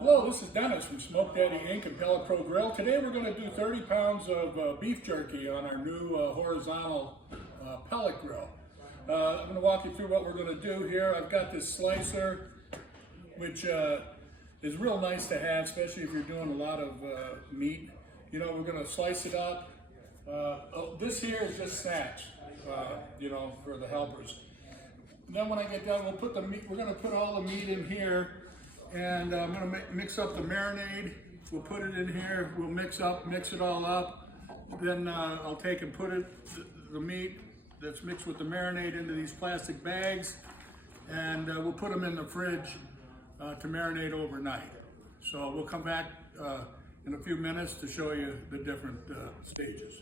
Hello, this is Dennis from Smoke Daddy Inc. and Pellet Pro Grill. Today we're going to do 30 pounds of beef jerky on our new horizontal pellet grill. I'm going to walk you through what we're going to do here. I've got this slicer, which is real nice to have, especially if you're doing a lot of meat. You know, we're going to slice it up. This here is just snacks, you know, for the helpers. And then when I get done, we'll put the meat. We're going to put all the meat in here. And I'm going to mix up the marinade. We'll put it in here. We'll mix it all up. Then I'll take and put the meat that's mixed with the marinade into these plastic bags, and we'll put them in the fridge to marinate overnight. So we'll come back in a few minutes to show you the different stages.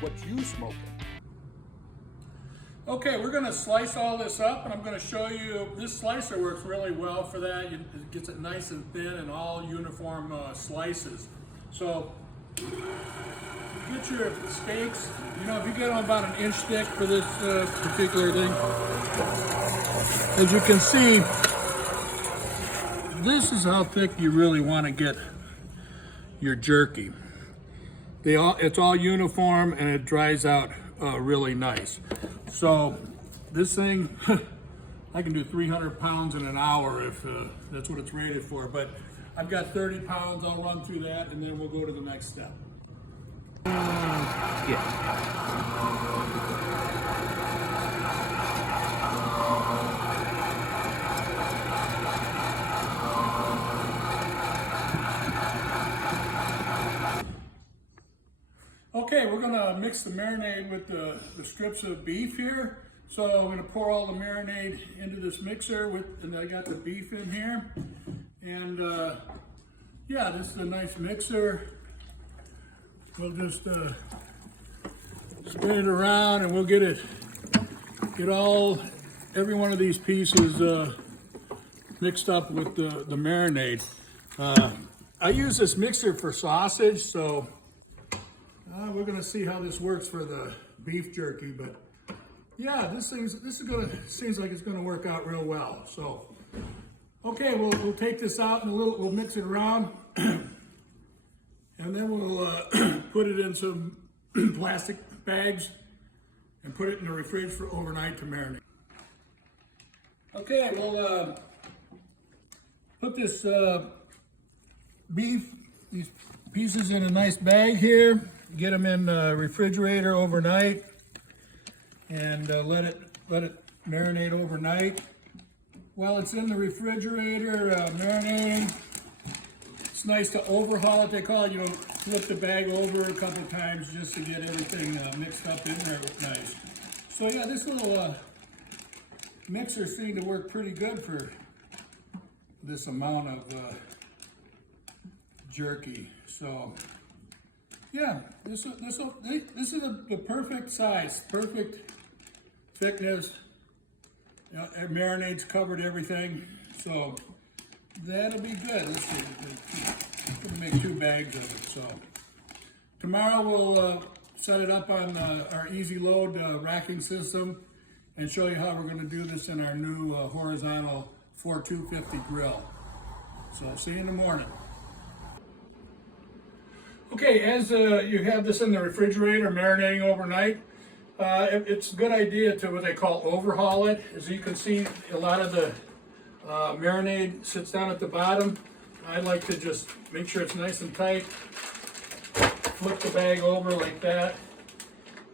What you smoking? Okay, we're going to slice all this up, and I'm going to show you. This slicer works really well for that. It gets it nice and thin and all uniform slices. So get your steaks. You know, if you get them about an inch thick for this particular thing, as you can see, this is how thick you really want to get your jerky. It's all uniform and it dries out really nice. So this thing, I can do 300 pounds in an hour if that's what it's rated for. But I've got 30 pounds, I'll run through that and then we'll go to the next step. Okay, we're gonna mix the marinade with the strips of beef here. So I'm gonna pour all the marinade into this mixer and I got the beef in here. And yeah, this is a nice mixer. We'll just spin it around and we'll get every one of these pieces mixed up with the marinade. I use this mixer for sausage, so we're gonna see how this works for the beef jerky, but yeah, this seems like it's gonna work out real well. So, okay, we'll take this out and we'll mix it around, and then we'll put it in some plastic bags and put it in the fridge for overnight to marinate. Okay, we'll put this beef, these pieces in a nice bag here. Get them in the refrigerator overnight and let it marinate overnight. While it's in the refrigerator marinating, it's nice to overhaul it. They call it, you know, flip the bag over a couple of times just to get everything mixed up in there nice. So yeah, this little mixer seemed to work pretty good for this amount of jerky. So yeah, this is the perfect size, perfect thickness. You know, marinade's covered everything, so that'll be good. Let's see, we're gonna make 2 bags of it. So tomorrow we'll set it up on our easy load racking system and show you how we're gonna do this in our new horizontal 4250 grill. So I'll see you in the morning. Okay, as you have this in the refrigerator marinating overnight, it's a good idea to what they call overhaul it. As you can see, a lot of the marinade sits down at the bottom. I like to just make sure it's nice and tight, flip the bag over like that,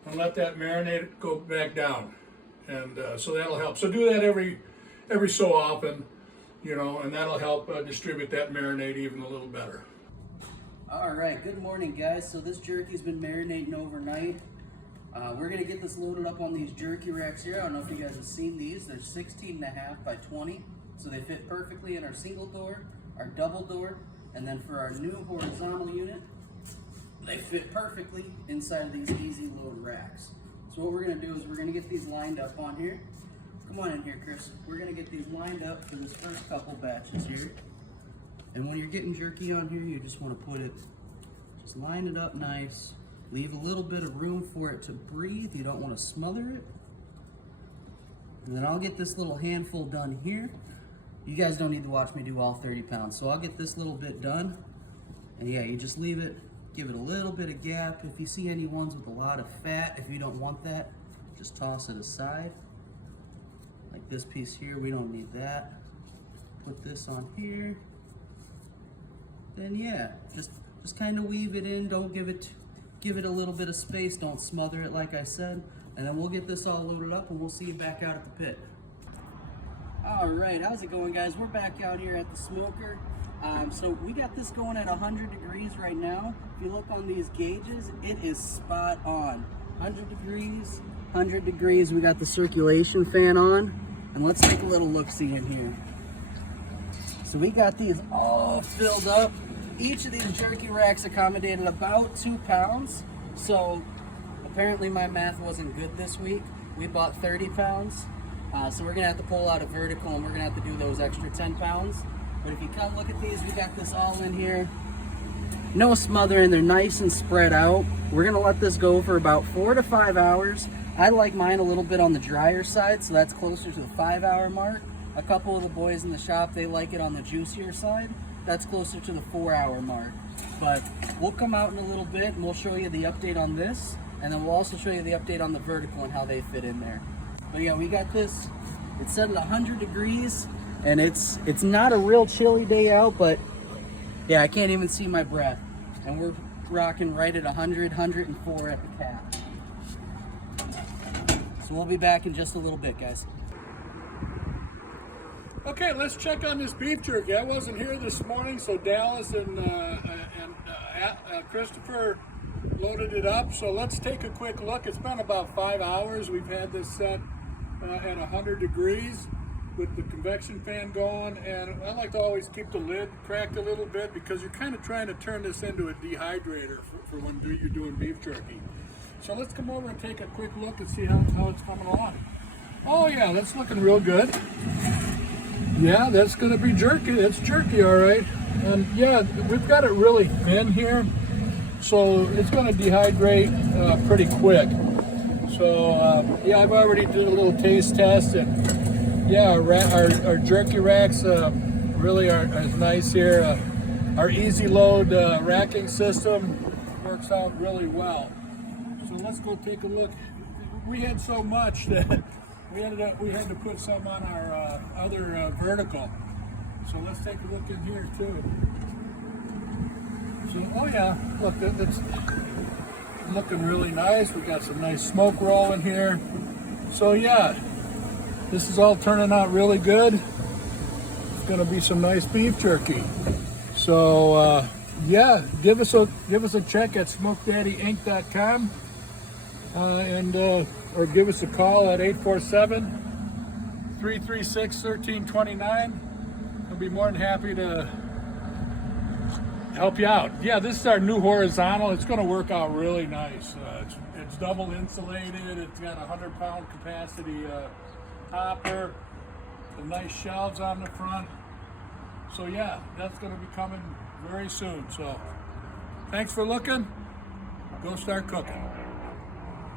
and let that marinade go back down. And so that'll help. So do that every so often, you know, and that'll help distribute that marinade even a little better. All right, good morning guys. So this jerky's been marinating overnight. We're gonna get this loaded up on these jerky racks here. I don't know if you guys have seen these. They're 16.5 by 20. So they fit perfectly in our single door, our double door, and then for our new horizontal unit, they fit perfectly inside of these easy load racks. So what we're gonna do is we're gonna get these lined up on here. Come on in here, Chris. We're gonna get these lined up for this first couple batches here. And when you're getting jerky on here, you just want to put it, just line it up nice. Leave a little bit of room for it to breathe. You don't want to smother it. And then I'll get this little handful done here. You guys don't need to watch me do all 30 pounds. So I'll get this little bit done. And yeah, you just leave it, give it a little bit of gap. If you see any ones with a lot of fat, if you don't want that, just toss it aside. Like this piece here, we don't need that. Put this on here. Then yeah, just kind of weave it in. Don't give it a little bit of space. Don't smother it like I said. And then we'll get this all loaded up and we'll see you back out at the pit. All right, how's it going, guys? We're back out here at the smoker. So we got this going at 100 degrees right now. If you look on these gauges, it is spot on. 100 degrees, 100 degrees. We got the circulation fan on. And let's take a little look-see in here. So we got these all filled up. Each of these jerky racks accommodated about 2 pounds. So apparently my math wasn't good this week. We bought 30 pounds. So we're gonna have to pull out a vertical and we're gonna have to do those extra 10 pounds. But if you come look at these, we got this all in here. No smothering, they're nice and spread out. We're gonna let this go for about 4 to 5 hours. I like mine a little bit on the drier side, so that's closer to the 5-hour mark. A couple of the boys in the shop, they like it on the juicier side. That's closer to the 4-hour mark. But we'll come out in a little bit and we'll show you the update on this. And then we'll also show you the update on the vertical and how they fit in there. But yeah, we got this, it's set at 100 degrees. And it's not a real chilly day out, but yeah, I can't even see my breath. And we're rocking right at 100, 104 at the cap. So we'll be back in just a little bit, guys. Okay, let's check on this beef jerky. I wasn't here this morning, so Dallas and Christopher loaded it up. So let's take a quick look. It's been about 5 hours. We've had this set at 100 degrees with the convection fan going. And I like to always keep the lid cracked a little bit because you're kind of trying to turn this into a dehydrator for when you're doing beef jerky. So let's come over and take a quick look and see how it's coming along. Oh yeah, that's looking real good. Yeah, that's going to be jerky. That's jerky, all right. And yeah, we've got it really thin here, so it's going to dehydrate pretty quick. So yeah, I've already did a little taste test, and yeah, our jerky racks really are nice here. Our easy load racking system works out really well. So let's go take a look. We had so much that we had to put some on our other vertical. So let's take a look in here too. So, oh yeah, look, that's looking really nice. We got some nice smoke roll in here. So yeah, this is all turning out really good. It's gonna be some nice beef jerky. So yeah, give us a check at smokedaddyinc.com or give us a call at 847-336-1329. I'll be more than happy to help you out. Yeah, this is our new horizontal. It's going to work out really nice. It's double insulated. It's got a 100-pound capacity hopper. The nice shelves on the front. So yeah, that's going to be coming very soon. So thanks for looking. Go start cooking.